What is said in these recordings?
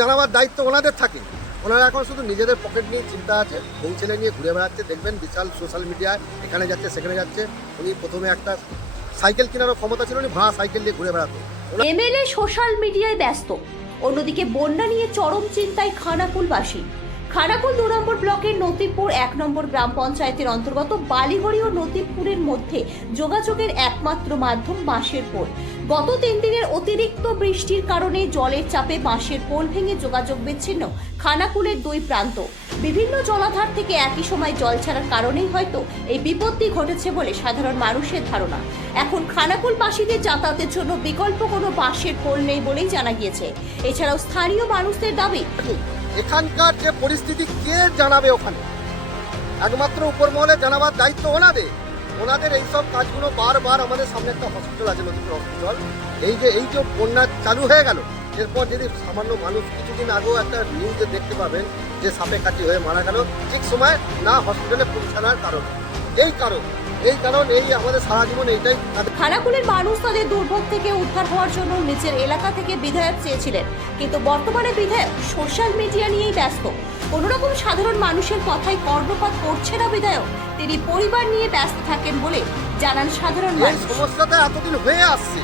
জানাবার দায়িত্ব ওনাদের থাকে, ওনারা এখন শুধু নিজেদের পকেট নিয়ে চিন্তা আছে বউ ছেলে নিয়ে ঘুরে বেড়াচ্ছে, দেখবেন বিশাল সোশ্যাল মিডিয়ায় এখানে যাচ্ছে, সেখানে যাচ্ছে। উনি প্রথমে একটা সাইকেল কেনারও ক্ষমতা ছিল, উনি ভাড়া সাইকেল নিয়ে ঘুরে বেড়াতো। এমএলএ সোশ্যাল মিডিয়ায় ব্যস্ত, অন্যদিকে বন্যা নিয়ে চরম চিন্তায় খানাকুলবাসী। খানাকুল দু নম্বর ব্লকের নতিবপুর এক নম্বর গ্রাম পঞ্চায়েতের অন্তর্গত বালিগড়ি ও নতিবপুরের মধ্যে যোগাযোগের একমাত্র মাধ্যম বাঁশের পোল। গত তিন দিনের অতিরিক্ত বৃষ্টির কারণে জলের চাপে বাঁশের পোল ভেঙে যোগাযোগ বিচ্ছিন্ন খানাকুলের দুই প্রান্ত। বিভিন্ন জলাধার থেকে একই সময় জল ছাড়ার কারণেই হয়তো এই বিপত্তি ঘটেছে বলে সাধারণ মানুষের ধারণা। এখন খানাকুলবাসীদের যাতায়াতের জন্য বিকল্প কোনো বাঁশের পোল নেই বলেই জানা গিয়েছে। এছাড়াও স্থানীয় মানুষদের দাবি এখানকার যে পরিস্থিতি, কে জানাবে ওখানে? একমাত্র উপর মহলে জানাবার দায়িত্ব ওনাদের। ওনাদের এইসব কাজগুলো বারবার আমাদের সামনে একটা হসপিটাল আছে নতুন হসপিটাল এই যে এই যে বন্যা চালু হয়ে গেল, এরপর যদি সামান্য মানুষ কিছুদিন আগেও একটা নিউজে দেখতে পাবেন যে সাপে কাটি হয়ে মারা গেল, ঠিক সময় না হসপিটালে পৌঁছানোর কারণ। এই কারণ। এই কারণ এই আমাদের সারা জীবন এইটাই খানাকুলের মানুষ তাদের দুর্ভোগ থেকে উদ্ধার হওয়ার জন্য নিচের এলাকা থেকে বিধায়ক চেয়েছিলেন। কিন্তু বর্তমানে বিধায়ক সোশ্যাল মিডিয়া নিয়েই ব্যস্ত। কোনোরকম সাধারণ মানুষের কথায় কর্ণপাত করছে না বিধায়ক। তিনি পরিবার নিয়ে ব্যস্ত থাকেন বলে জানান সাধারণ মানুষ। সমস্যাটা এতদিন হয়ে আসছে।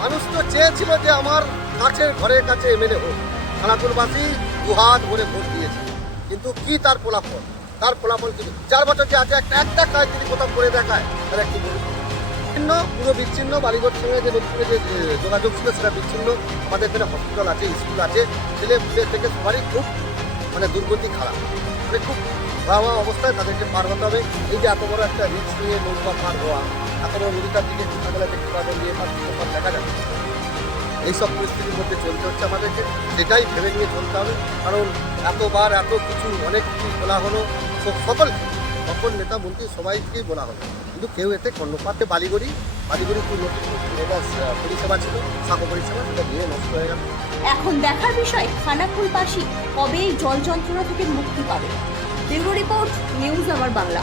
মানুষ তো চেয়েছিল যে আমার কাছের ঘরের কাছে এমএলএ হোক। খানাকুলবাসী দুহাত ভরে ভোট দিয়েছে। কিন্তু কি তার ফলাফল? তার ফলাফল কি? চার বছর যে আছে একটা একটা কাজ যদি কোথাও করে দেখায়, তাহলে একটু বিচ্ছিন্ন, পুরো বিচ্ছিন্ন বাড়িঘর সঙ্গে যে নতুন যে যোগাযোগ ছিল সেটা বিচ্ছিন্ন। আমাদের এখানে হসপিটাল আছে স্কুল আছে। ছেলে থেকে সবারই খুব মানে দুর্গতি খারাপ। মানে খুব ভয়াবহ অবস্থায় তাদেরকে পার হতে হবে। এই যে এত বড় একটা রিক্স নিয়ে নৌকা পার হওয়া বড় নদীটার দিকে দেখতে পাবেন পার দেখা যাবে এইসব পরিস্থিতির মধ্যে চলতে হচ্ছে আমাদেরকে। সেটাই ভেবে নিয়ে চলতে হবে। কারণ এতবার এত কিছু অনেক কিছু বলা হলো। সকল সকল নেতা মন্ত্রী সবাইকেই বলা হলো। কিন্তু কেউ এতে কর্ণপাতে বালিগড়ি বালিগড়ি খুব নতুন পরিষেবা ছিল, সাঁকো পরিষেবা, সেটা দিয়ে নষ্ট হয়ে গেল। এখন দেখার বিষয়, খানাকুলবাসী কবে এই জল যন্ত্রণা থেকে মুক্তি পাবে? ব্যুরো রিপোর্ট, নিউজ আমার বাংলা।